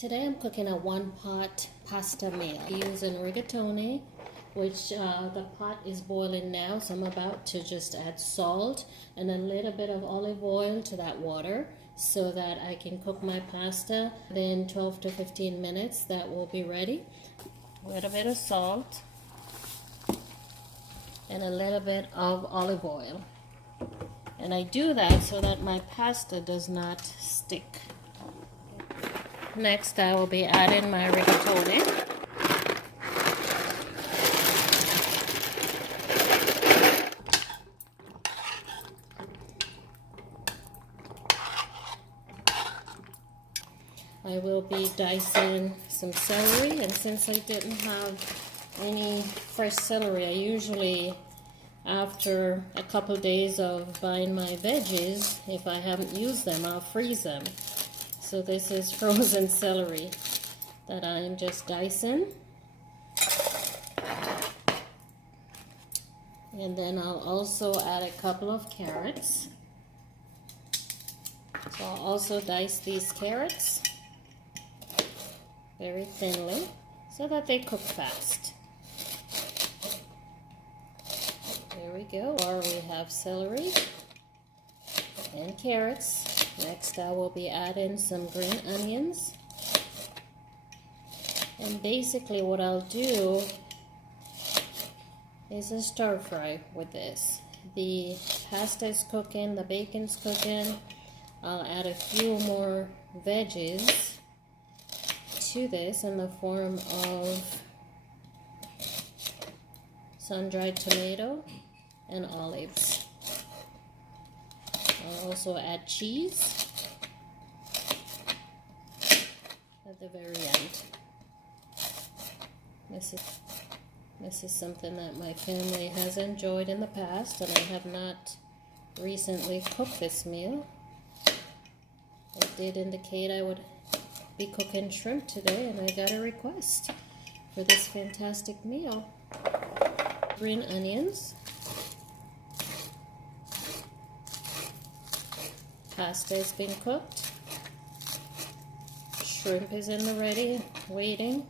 Today I'm cooking a one-pot pasta meal using rigatoni, which the pot is boiling now, so I'm about to just add salt and a little bit of olive oil to that water so that I can cook my pasta. Then 12 to 15 minutes that will be ready. A little bit of salt and a little bit of olive oil. And I do that so that my pasta does not stick. Next, I will be adding my rigatoni. I will be dicing some celery, and since I didn't have any fresh celery, I usually, after a couple days of buying my veggies, if I haven't used them, I'll freeze them. So this is frozen celery that I'm just dicing. And then I'll also add a couple of carrots. So I'll also dice these carrots very thinly so that they cook fast. There we go. Or we have celery and carrots. Next, I will be adding some green onions. And basically what I'll do is a stir fry with this. The pasta is cooking, the bacon's cooking. I'll add a few more veggies to this in the form of sun-dried tomato and olives. I'll also add cheese at the very end. This is something that my family has enjoyed in the past, and I have not recently cooked this meal. I did indicate I would be cooking shrimp today, and I got a request for this fantastic meal. Green onions. Pasta has been cooked. Shrimp is in the ready, waiting.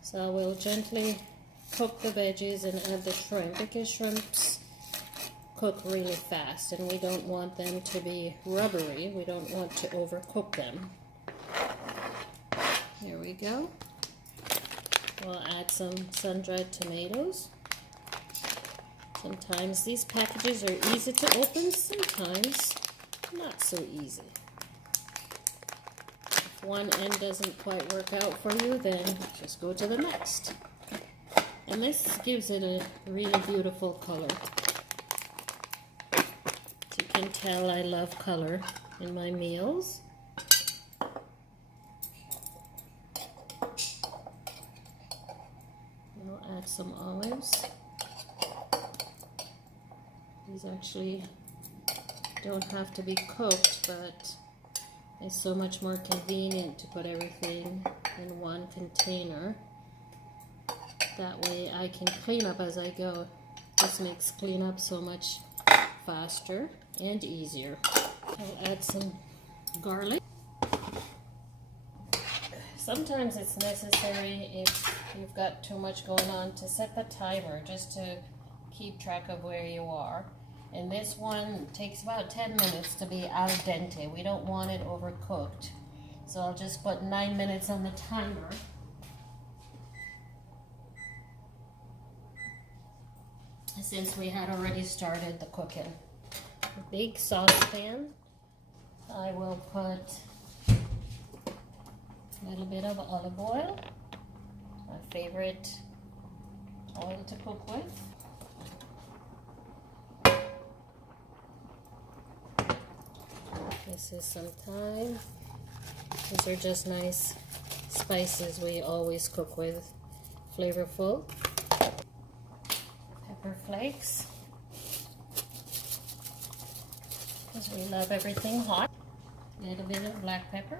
So I will gently cook the veggies and add the shrimp because shrimps cook really fast and we don't want them to be rubbery. We don't want to overcook them. Here we go. We'll add some sun-dried tomatoes. Sometimes these packages are easy to open, sometimes not so easy. If one end doesn't quite work out for you, then just go to the next. And this gives it a really beautiful color. As you can tell, I love color in my meals. I'll add some olives. These actually don't have to be cooked, but it's so much more convenient to put everything in one container. That way I can clean up as I go. This makes cleanup so much faster and easier. I'll add some garlic. Sometimes it's necessary, if you've got too much going on, to set the timer just to keep track of where you are. And this one takes about 10 minutes to be al dente. We don't want it overcooked. So I'll just put 9 minutes on the timer. Since we had already started the cooking. A big saucepan. I will put a little bit of olive oil. My favorite oil to cook with. This is some thyme. These are just nice spices we always cook with. Flavorful. Pepper flakes. Because we love everything hot. A little bit of black pepper.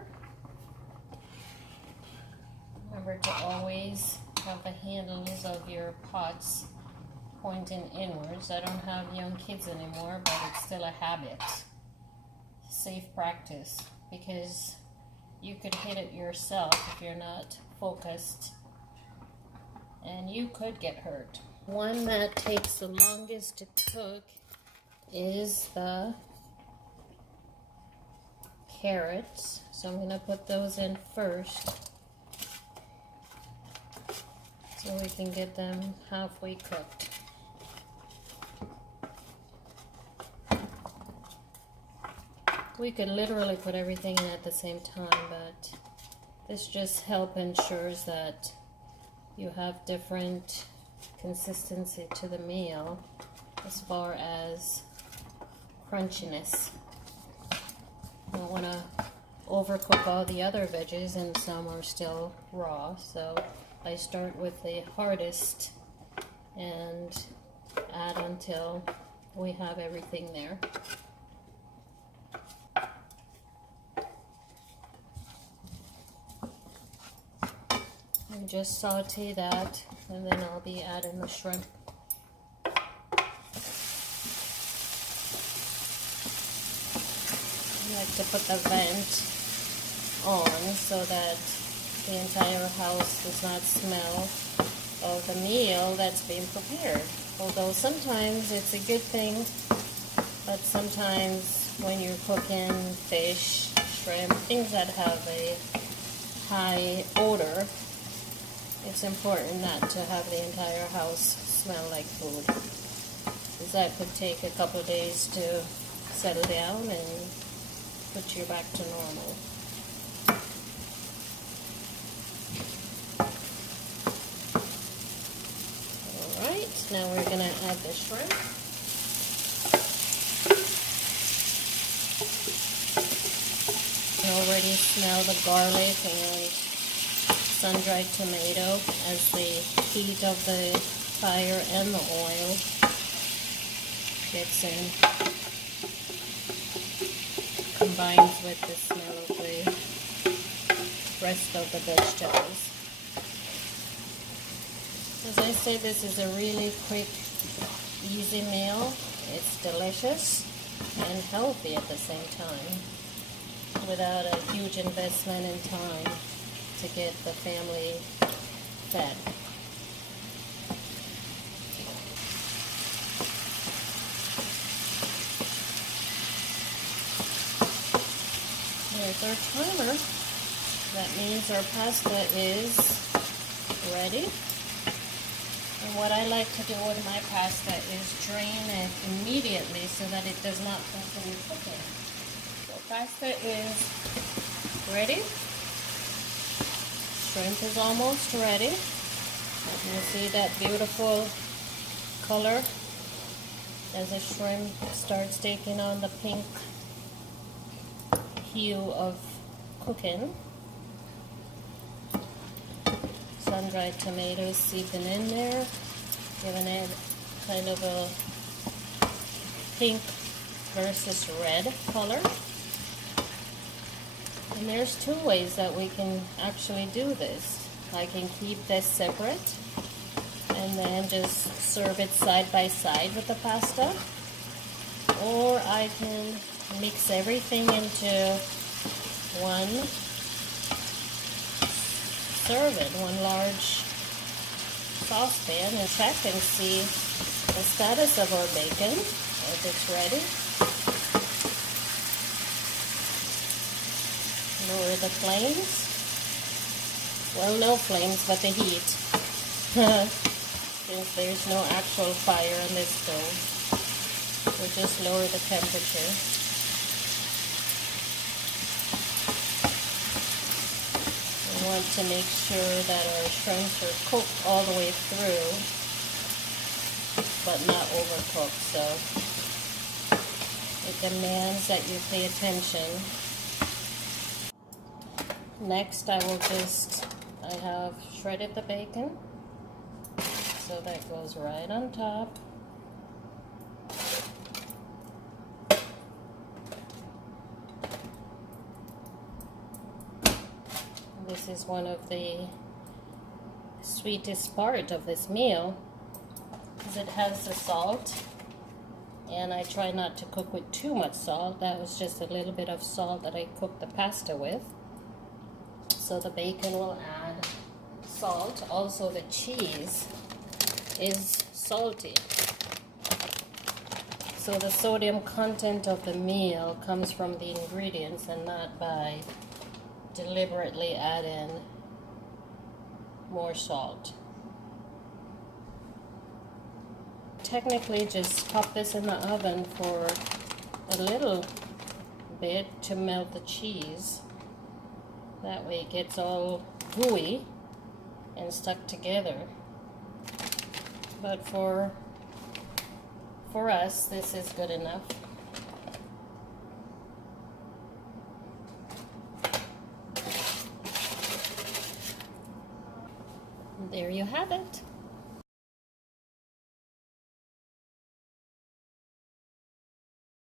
Remember to always have the handles of your pots pointing inwards. I don't have young kids anymore, but it's still a habit. Safe practice, because you could hit it yourself if you're not focused, and you could get hurt. One that takes the longest to cook is the carrots. So I'm going to put those in first so we can get them halfway cooked. We could literally put everything in at the same time, but this just ensures that you have different consistency to the meal as far as crunchiness. You don't want to overcook all the other veggies, and some are still raw, so I start with the hardest and add until we have everything there. And just saute that, and then I'll be adding the shrimp. I like to put the vent on so that the entire house does not smell of the meal that's being prepared. Although sometimes it's a good thing, but sometimes when you're cooking fish, shrimp, things that have a high odor, it's important not to have the entire house smell like food, because that could take a couple of days to settle down and put you back to normal. Alright, now we're going to add the shrimp. You can already smell the garlic and sun-dried tomato as the heat of the fire and the oil gets in, combines with the smell of the rest of the vegetables. As I say, this is a really quick, easy meal. It's delicious and healthy at the same time, without a huge investment in time to get the family fed. There's our timer. That means our pasta is ready. And what I like to do with my pasta is drain it immediately so that it does not continue cooking. So pasta is ready. Shrimp is almost ready. You see that beautiful color as the shrimp starts taking on the pink hue of cooking. Sun-dried tomatoes seeping in there, giving it kind of a pink versus red color. And there's two ways that we can actually do this. I can keep this separate and then just serve it side by side with the pasta, or I can mix everything into one serving, one large saucepan, and check and see the status of our bacon, if it's ready. Lower the flames. Well, no flames, but the heat. Since there's no actual fire on this stove, we'll just lower the temperature. We want to make sure that our shrimps are cooked all the way through, but not overcooked, so it demands that you pay attention. Next, I have shredded the bacon, so that goes right on top. This is one of the sweetest part of this meal, because it has the salt, and I try not to cook with too much salt. That was just a little bit of salt that I cooked the pasta with. So the bacon will add salt. Also the cheese is salty. So the sodium content of the meal comes from the ingredients and not by deliberately adding more salt. Technically just pop this in the oven for a little bit to melt the cheese. That way it gets all gooey and stuck together. But for us, this is good enough. There you have it.